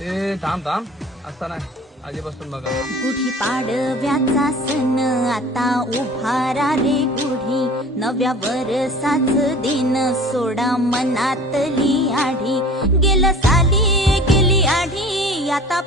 ए थांब थांब असता नाही आधीपासून बघा. गुढी पाडव्याचा सण आता उभारा रे गुढी, नव्या वर्षाच दिन सोडा मनातली आढी. गेलं साली गेली आढी आता